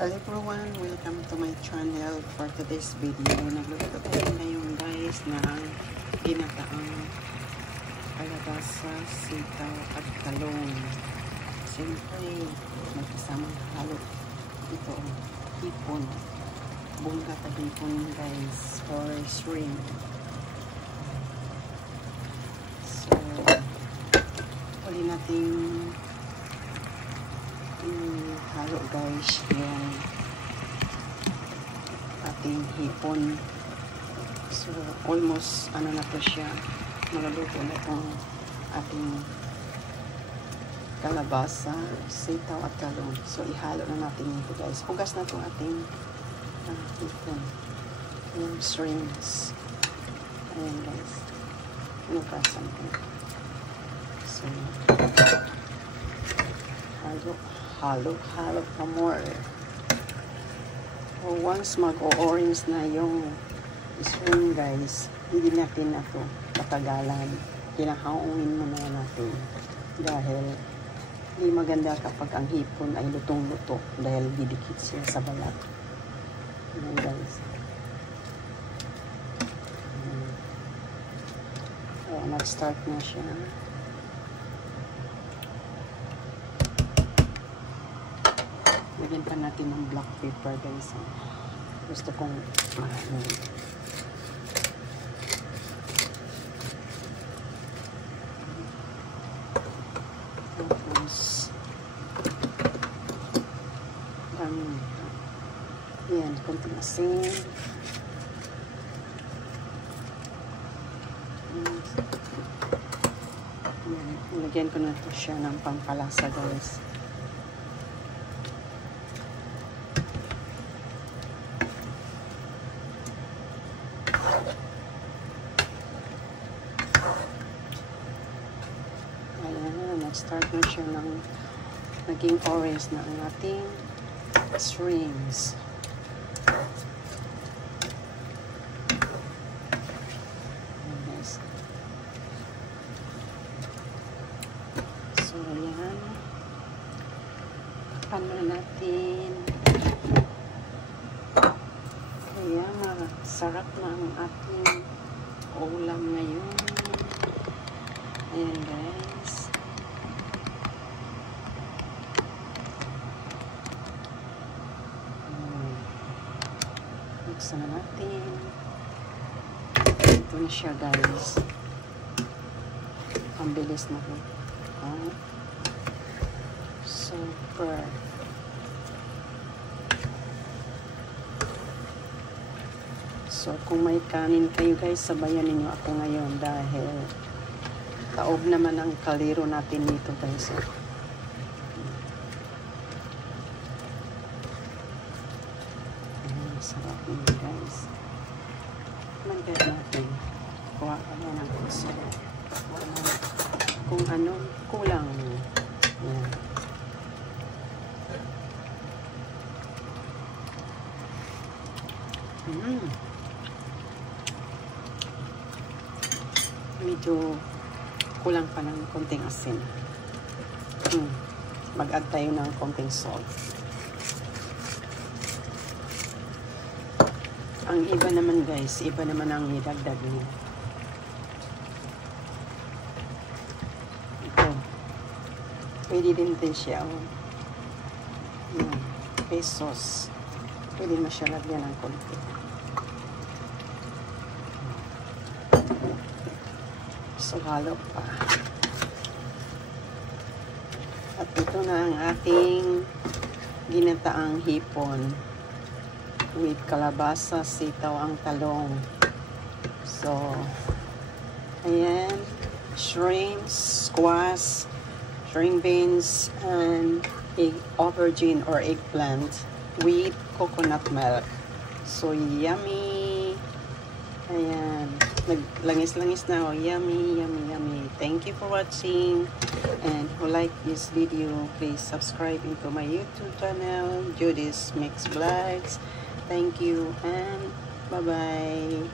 Hello everyone, welcome to my channel. For today's video, nagluto tayo ngayon guys ng ginataang kalabasa, sitaw at talong. Siyempre, may kasamang halo ito, hipon, bungka hipon guys, or shrimp. So, huli natin halo guys yung ating hipon. So almost ano na po siya, malaluto na itong ating kalabasa, sitaw at talong. So ihalo na natin ito guys. Hugas na itong ating hipon, yung shrimps. Ayan guys, hinugasan ko. So halo pa more. So, once mag-orange na yung shrimp guys, hindi natin na ito patagalan. Kinakaungin muna natin dahil hindi maganda kapag ang hipon ay lutong-luto dahil didikit siya sa balat. Ayan guys. So, nag-start na siya. Lagyan pa natin ng black pepper guys. Gusto kong tapos yan, konting asin. Lagyan ko na ito siya ng pampalasa guys. Start na siya ng naging orange na ang ating shrimps. Yes. So, yan. Pan na natin. Kaya masarap na ang ating ulam ngayon. Ayan guys. Buksan na natin. Ito na siya guys. Ang bilis na po. Super. So kung may kanin kayo guys, sabayan ninyo ako ngayon dahil taob naman ang kaliro natin dito guys. Sarap yun guys. Lagyan natin. Kuha ka na ng puso. Kung ano kulang. Yan. Medyo kulang pa ng konting asin. Mag-add tayo ng konting salt. Ang iba naman guys, iba naman ang idagdag niya. Ito. Pwede din siya. Pesos. Pwede mo siya lagyan ng konti. So, halo pa. At ito na ang ating ginataang hipon with kalabasa, sitaw, ang talong. So, ayan, shrimps, squash, string beans, and aubergine or eggplant with coconut milk. So, yummy! Ayan, langis-langis na. Yummy, yummy, yummy. Thank you for watching. And who like this video, please subscribe into my YouTube channel, Judy's Mix Vlogs. Thank you and bye-bye.